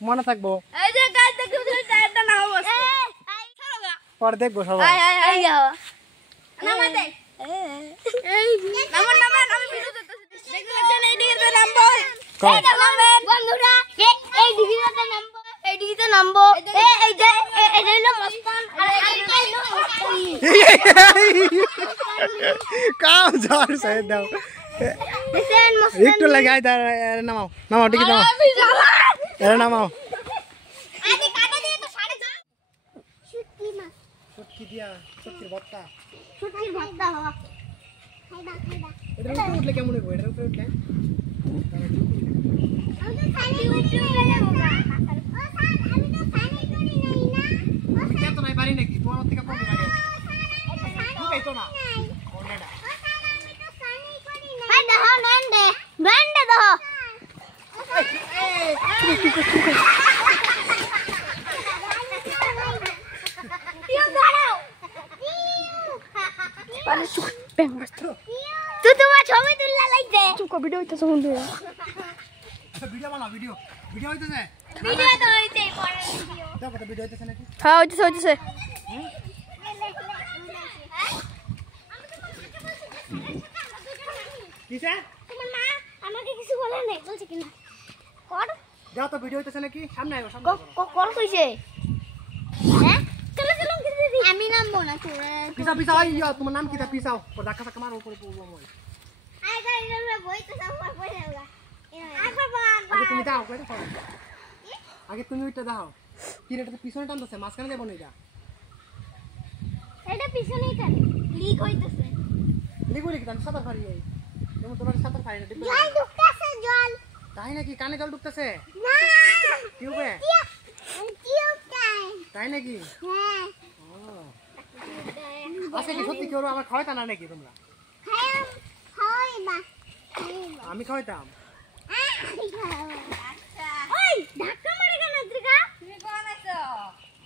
মনে থাকবো এই যে গাছ দেখতে টায়ারটা নাও বসে পরে দেখবো সবাই এই যাও নামা দে এই নামা নামা আমি ভিডিও দেখতেছি দেখলেন এই দিকে নামবো এই নামবেন বন্ধুরা এই দিকে নামবো এই দিকে নামবো এই যে এই হলো মস্তান আর এই হলো কাম জোর সে দাও একটু লাগাই দাও নামাও নামাও টিকি নামাও এর নামাও আগে কাটা দিয়ে তো সাড়ে যা শুটকি মাছ শুটকি দিয়া শুটকির ভর্তা শুটকির ভর্তা হওয়া খাইবা এটার উপরে উঠলে কেমন হবে এটার উপরে উঠলে আমি তো খাইনি উঠে গেলে বাবা ও স্যার আমি তো খাইনি করি নাই না আমি তো নাই পারি নাকি তোমার থেকে পড়ে লাগে তুই তো না কোনটা ভাই দাও নন্ডে নন্ডে দাও ইউ দাঁড়াও আরে সুখ ব্যাং বসতো তুই তোমার ছবি তুললা লাইতে তুই কো ভিডিও হইতাছ বন্ধু ভিডিও বানাও ভিডিও ভিডিও হইতাছে ভিডিও তো হইতেই পরে ভিডিও দেখো তো ভিডিও হইতাছে নাকি হ্যাঁ হইতাছে কিসে তোমার মা আমাকে কিছু বলে নাই বলছে কিনা কর যাও তো ভিডিও হইতাছে নাকি সামনে আয় সামনে কর কইছে হ্যাঁ চলো চলো দিদি আমি নামবো না তোরে পিছা পিছা আই তোমার নাম কিটা পিছাও ও ধাক্কা ধাক্কা মারো উপরে পড়বো মই আই গাড়ি রে বই তো সব পড়ে যাওগা আই বাবা আগে তুমি যাও কইটা করো আগে তুমি ওইটা দাও কি রে এটা পিছনে টানতেছে মাঝখানে যাবো না এটা এটা পিছনেই কেন লিক হইতেছে লিখো লিখি আমি সাঁতার পারি এই তুমি তোমার সাঁতার পারি না দেখো জল ঢুকতেছে জল তাই নাকি কানে জল ঢুকতেছে না টিউবে টিউব টাই তাই নাকি হ্যাঁ আচ্ছা কি সত্যি কেউ আমার খাওয়াইতা না নাকি তোমরা খাইম খাইবা আমি খাওয়াইতাম আচ্ছা ওই ধাক্কা মারে কেন ত্রিকা তুমি কোন আছো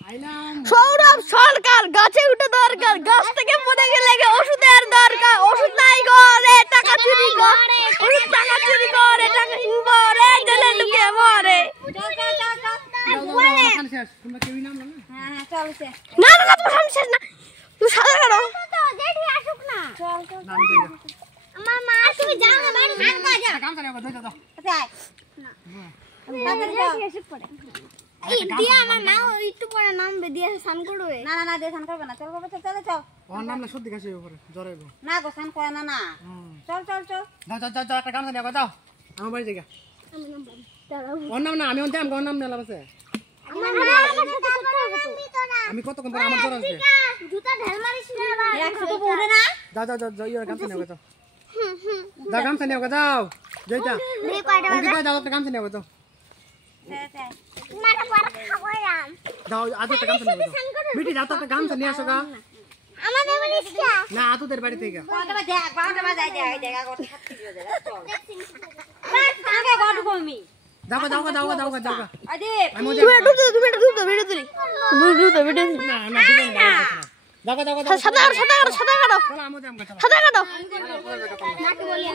আইলাম সৌরভ সরকার গাছে উঠে দরকার গাছ থেকে পড়ে গেলে ওষুধের দরকার ওষুধ নাই ঘরে টাকা চুরি করে ওষুধ টাকা চুরি করে টাকা করে জলে ঢুকে মরে তোমরা কেউই নাম না হ্যাঁ চলছে না না না তোমার সামনে শেষ না তুই সাদা কেন তো জেঠি আসুক না চল চল না আমি যাই আমার মা তুমি যাও না বাড়ি ভাঙবা যা কাম করে দাও দাও যাই না দাদা যাও এসে পড়ে এই দিয়া আমার মা একটু পরে নামবে দিয়া স্নান করবে না না না দিয়া স্নান করবে না চল বাবা চল চল ওর নাম না সত্যি কাছে উপরে জ্বর হইব না গো স্নান করে না না চল চল চল যাও যাও যাও একটা কাম করে দাও আমার বাড়ি জায়গা ওর নাম না আমি ওর নাম ওর নাম না লাভ আছে আমি কতক্ষণ পরে আমার জ্বর আছে জুতা ঢেল মারিস না ভাই একটু তো পড়ে না যাও যাও যাও যাও ইয়ে গামছা নিয়ে যাও যাও গামছা নিয়ে যাও জয়তা রে কয়টা অঙ্কিতা যাও একটা গামছা নিয়ে যাও মারা পর খাওয়ারাম যাও আজ একটা গামছা নিয়ে যাও মিটি যাও তো একটা গামছা নিয়ে আসো গা আমাদের বাড়ি ইচ্ছা না আতুদের বাড়ি থেকে কোনটা বাজে জায়গা করতে সত্যি দিয়ে দে চল বাস আগে গড কমি যাও যাও যাও যাও যাও আদিপ তুমি ডুব দাও ভিডিও তুলি ভিডিও না না দিবেন না যাও যাও যাও সাদা কাটো চলো আমো যাম কথা সাদা কাটো নাকি বলি